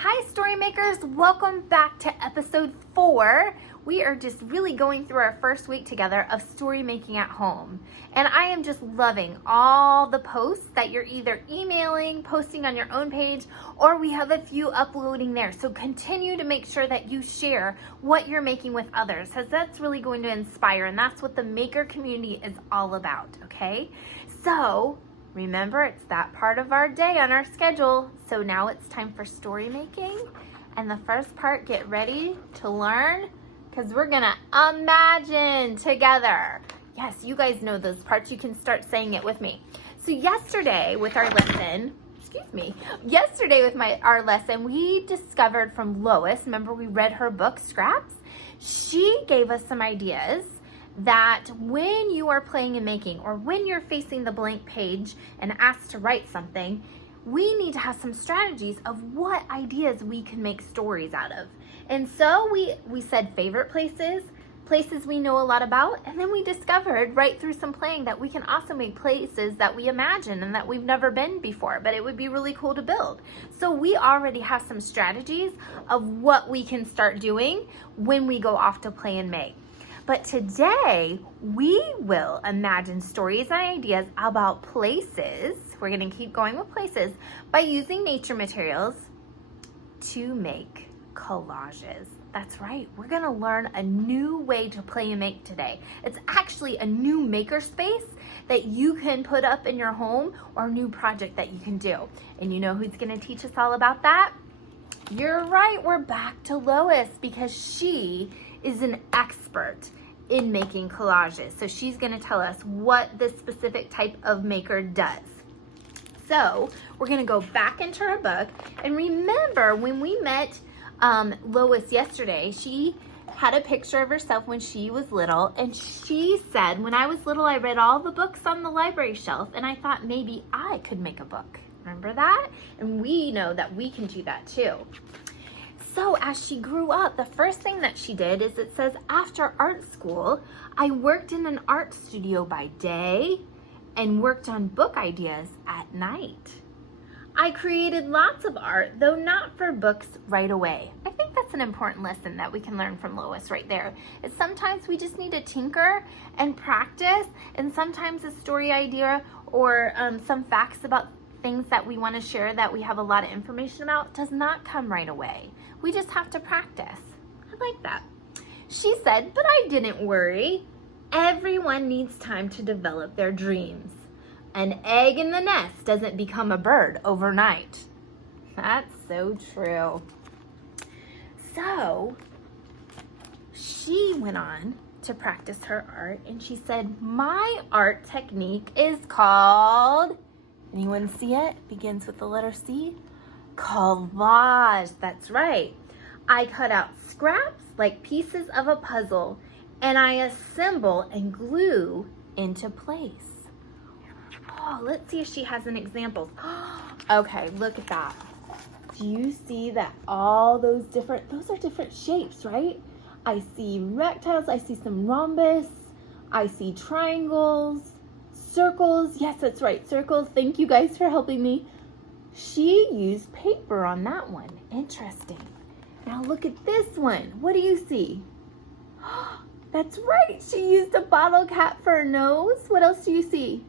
Hi story makers, welcome back to episode 4. We are just really going through our first week together of story making at home. And I am just loving all the posts that you're either emailing, posting on your own page, or we have a few uploading there. So continue to make sure that you share what you're making with others, because that's really going to inspire, and that's what the maker community is all about, okay? So remember, it's that part of our day on our schedule. So now it's time for story making. And the first part, get ready to learn, because we're gonna imagine together. Yes, you guys know those parts. You can start saying it with me. So yesterday with our lesson, our lesson, we discovered from Lois, remember we read her book, Scraps? She gave us some ideas that when you are playing and making, or when you're facing the blank page and asked to write something, we need to have some strategies of what ideas we can make stories out of. And so we said favorite places we know a lot about, and then we discovered right through some playing that we can also make places that we imagine and that we've never been before, but it would be really cool to build. So we already have some strategies of what we can start doing when we go off to play and make. But today, we will imagine stories and ideas about places. We're going to keep going with places by using nature materials to make collages. That's right. We're going to learn a new way to play and make today. It's actually a new maker space that you can put up in your home, or a new project that you can do. And you know who's going to teach us all about that? You're right. We're back to Lois, because she is an expert in making collages. So she's going to tell us what this specific type of maker does. So we're going to go back into her book. And remember, when we met Lois yesterday, she had a picture of herself when she was little. And she said, when I was little, I read all the books on the library shelf, and I thought maybe I could make a book. Remember that? And we know that we can do that too. So as she grew up, the first thing that she did is, it says, after art school, I worked in an art studio by day and worked on book ideas at night. I created lots of art, though not for books right away. I think that's an important lesson that we can learn from Lois right there. Is sometimes we just need to tinker and practice, and sometimes a story idea or some facts about things that we want to share that we have a lot of information about does not come right away. We just have to practice. I like that. She said, but I didn't worry. Everyone needs time to develop their dreams. An egg in the nest doesn't become a bird overnight. That's so true. So she went on to practice her art, and she said, my art technique is called, anyone see it? Begins with the letter C. Collage. That's right. I cut out scraps like pieces of a puzzle, and I assemble and glue into place. Oh, let's see if she has an example. Okay, look at that. Do you see that all those are different shapes, right? I see rectangles, I see some rhombus, I see triangles, circles. Yes, that's right, circles. Thank you guys for helping me. She used paper on that one. Interesting. Now look at this one. What do you see? That's right. She used a bottle cap for a nose. What else do you see?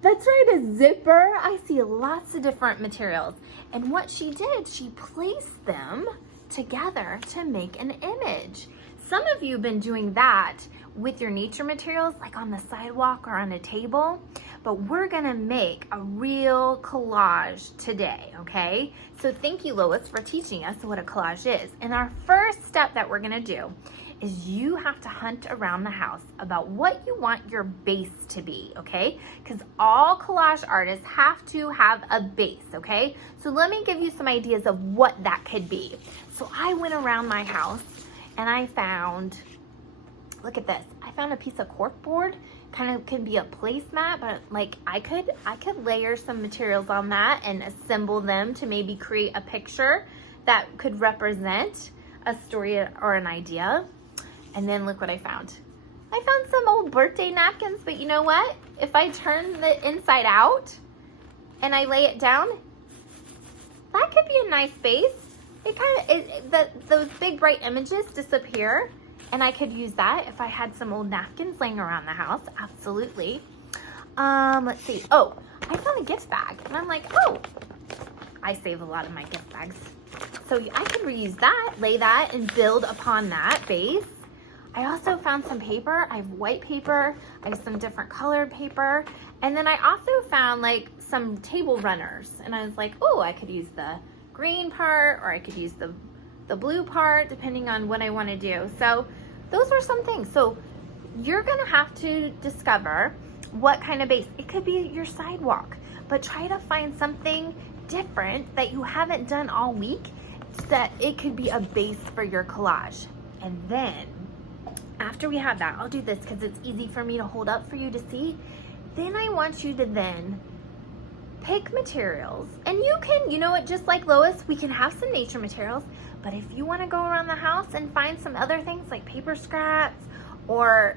That's right, a zipper. I see lots of different materials. And what she did, she placed them together to make an image. Some of you have been doing that with your nature materials, like on the sidewalk or on a table, but we're gonna make a real collage today, okay? So thank you, Lois, for teaching us what a collage is. And our first step that we're gonna do is you have to hunt around the house about what you want your base to be, okay? Because all collage artists have to have a base, okay? So let me give you some ideas of what that could be. So I went around my house and I found, look at this. I found a piece of corkboard, kind of can be a placemat, but like I could layer some materials on that and assemble them to maybe create a picture that could represent a story or an idea. And then look what I found. I found some old birthday napkins, but you know what? If I turn the inside out and I lay it down, that could be a nice base. it kind of, those big bright images disappear, and I could use that if I had some old napkins laying around the house. Absolutely. Let's see. Oh, I found a gift bag, and I'm like, oh, I save a lot of my gift bags. So I can reuse that, lay that, and build upon that base. I also found some paper. I have white paper. I have some different colored paper. And then I also found like some table runners. And I was like, oh, I could use the green part, or I could use the blue part, depending on what I want to do. So those were some things. So you're going to have to discover what kind of base. It could be your sidewalk, but try to find something different that you haven't done all week, so that it could be a base for your collage. And then after we have that, I'll do this because it's easy for me to hold up for you to see. Then I want you to then pick materials, and you can, you know what, just like Lois, we can have some nature materials, but if you want to go around the house and find some other things like paper scraps, or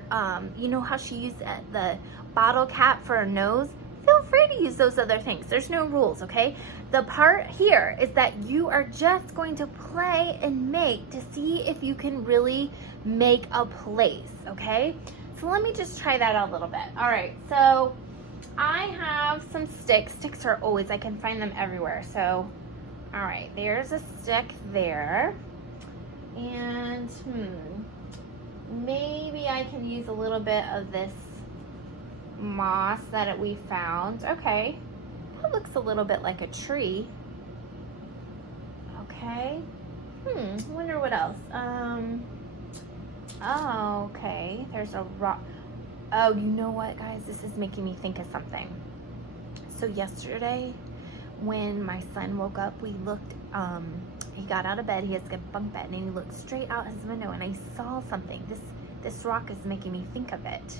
you know how she used the bottle cap for her nose, feel free to use those other things. There's no rules, okay? The part here is that you are just going to play and make to see if you can really make a place, okay? So let me just try that out a little bit. All right, so I have some sticks. Sticks are always, I can find them everywhere. So, all right, there's a stick there. And maybe I can use a little bit of this moss that we found. Okay, that looks a little bit like a tree. Okay, wonder what else. Oh, okay, there's a rock. Oh, you know what, guys, this is making me think of something. So yesterday when my son woke up, we looked, he got out of bed, he has a bunk bed, and he looked straight out his window, and I saw something. This rock is making me think of it.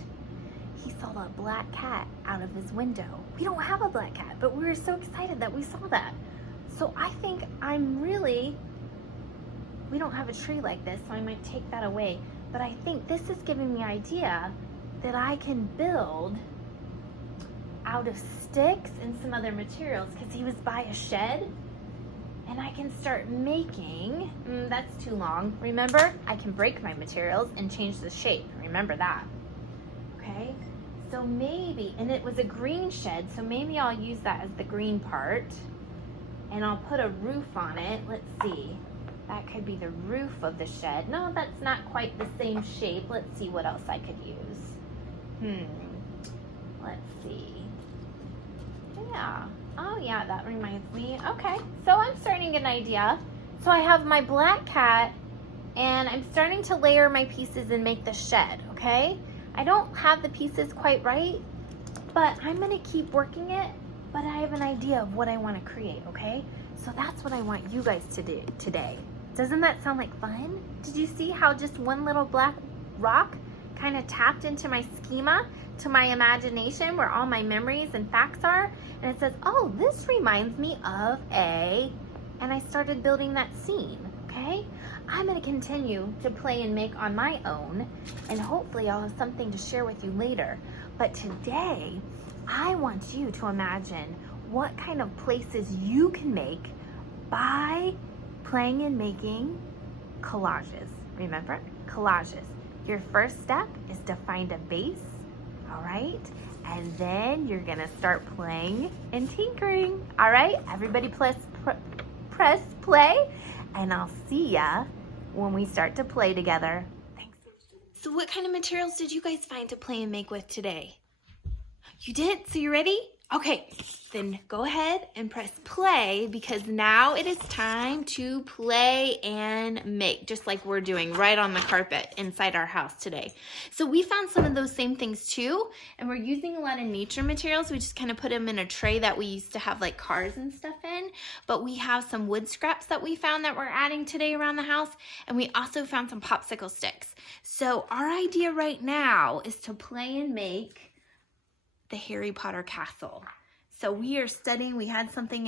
He saw a black cat out of his window. We don't have a black cat, but we were so excited that we saw that. So I think we don't have a tree like this, so I might take that away. But I think this is giving me an idea that I can build out of sticks and some other materials, because he was by a shed, and I can start making, that's too long. Remember, I can break my materials and change the shape. Remember that. Okay, so maybe, and it was a green shed, so maybe I'll use that as the green part, and I'll put a roof on it. Let's see, that could be the roof of the shed. No, that's not quite the same shape. Let's see what else I could use. Let's see. Yeah. Oh yeah, that reminds me. Okay, so I'm starting to get an idea. So I have my black cat, and I'm starting to layer my pieces and make the shed, okay? I don't have the pieces quite right, but I'm gonna keep working it, but I have an idea of what I wanna create, okay? So that's what I want you guys to do today. Doesn't that sound like fun? Did you see how just one little black rock kind of tapped into my schema, to my imagination, where all my memories and facts are? And it says, oh, this reminds me of a, and I started building that scene, okay? I'm gonna continue to play and make on my own, and hopefully I'll have something to share with you later. But today, I want you to imagine what kind of places you can make by playing and making collages. Remember, collages. Your first step is to find a base, all right? And then you're gonna start playing and tinkering, all right? Everybody press play, and I'll see ya when we start to play together. Thanks. So what kind of materials did you guys find to play and make with today? You did? So you ready? Okay, then go ahead and press play, because now it is time to play and make, just like we're doing right on the carpet inside our house today. So we found some of those same things too, and we're using a lot of nature materials. We just kind of put them in a tray that we used to have like cars and stuff in, but we have some wood scraps that we found that we're adding today around the house, and we also found some popsicle sticks. So our idea right now is to play and make the Harry Potter castle. So we are studying, we had something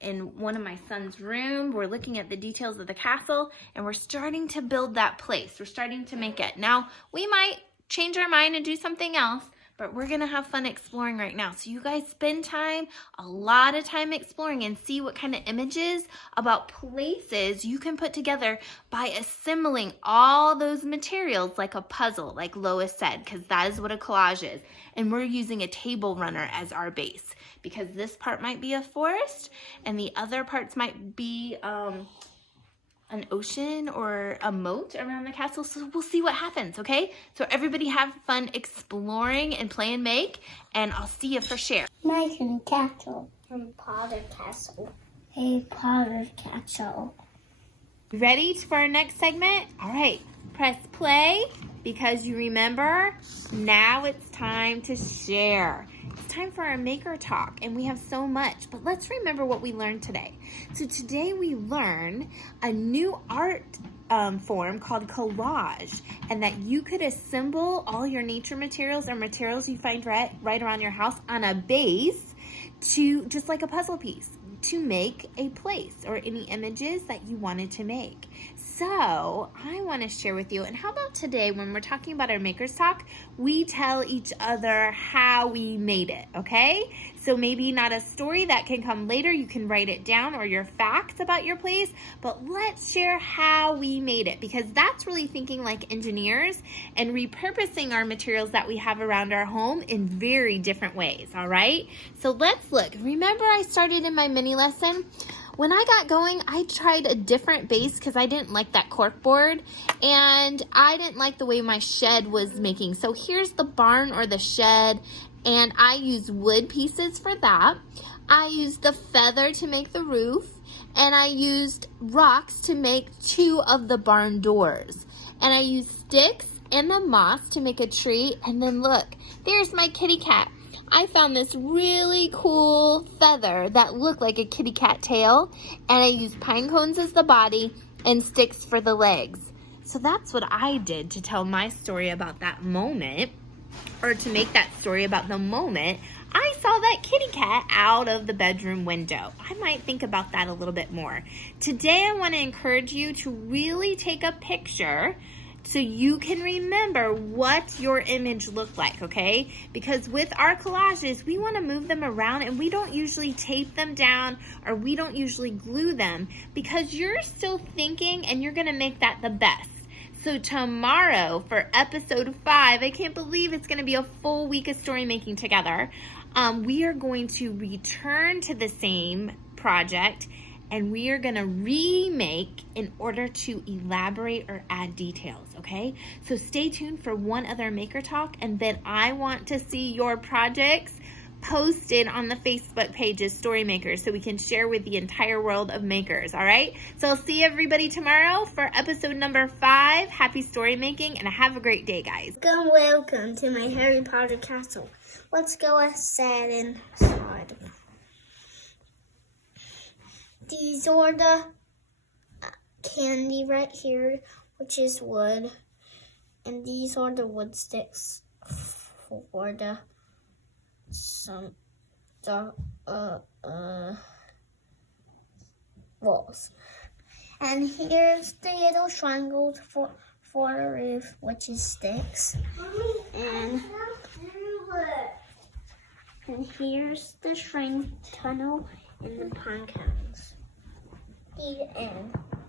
in one of my son's room. We're looking at the details of the castle, and we're starting to build that place. We're starting to make it. Now, we might change our mind and do something else, but we're gonna have fun exploring right now. So you guys spend time, a lot of time exploring, and see what kind of images about places you can put together by assembling all those materials like a puzzle, like Lois said, because that is what a collage is. And we're using a table runner as our base, because this part might be a forest and the other parts might be an ocean or a moat around the castle. So we'll see what happens, okay? So everybody have fun exploring and play and make, and I'll see you for share. Making castle. Harry Potter castle. Harry Potter castle. Ready for our next segment? All right, press play, because you remember, now it's time to share. It's time for our maker talk, and we have so much, but let's remember what we learned today. So today we learned a new art form called collage, and that you could assemble all your nature materials or materials you find right around your house on a base, to just like a puzzle piece, to make a place or any images that you wanted to make. So I want to share with you, and how about today when we're talking about our Makers Talk, we tell each other how we made it, okay? So maybe not a story that can come later, you can write it down, or your facts about your place, but let's share how we made it, because that's really thinking like engineers and repurposing our materials that we have around our home in very different ways, all right? So let's look. Remember I started in my mini lesson? When I got going, I tried a different base because I didn't like that cork board, and I didn't like the way my shed was making. So here's the barn or the shed, and I used wood pieces for that. I used the feather to make the roof, and I used rocks to make 2 of the barn doors. And I used sticks and the moss to make a tree, and then look, there's my kitty cat. I found this really cool feather that looked like a kitty cat tail, and I used pine cones as the body and sticks for the legs. So that's what I did to tell my story about that moment, or to make that story about the moment I saw that kitty cat out of the bedroom window. I might think about that a little bit more. Today I want to encourage you to really take a picture so you can remember what your image looked like, okay? Because with our collages, we want to move them around, and we don't usually tape them down, or we don't usually glue them, because you're still thinking and you're going to make that the best. So tomorrow for episode 5, I can't believe it's going to be a full week of story making together. We are going to return to the same project, and we are going to remake in order to elaborate or add details, okay? So stay tuned for one other Maker Talk, and then I want to see your projects posted on the Facebook pages, Story Makers, so we can share with the entire world of makers, all right? So I'll see everybody tomorrow for episode number 5. Happy story making, and have a great day, guys. Welcome to my Harry Potter castle. Let's go outside inside. These are the candy right here, which is wood. And these are the wood sticks for the walls. And here's the little triangles for the roof, which is sticks. And here's the shrink tunnel and the pine cones. The end.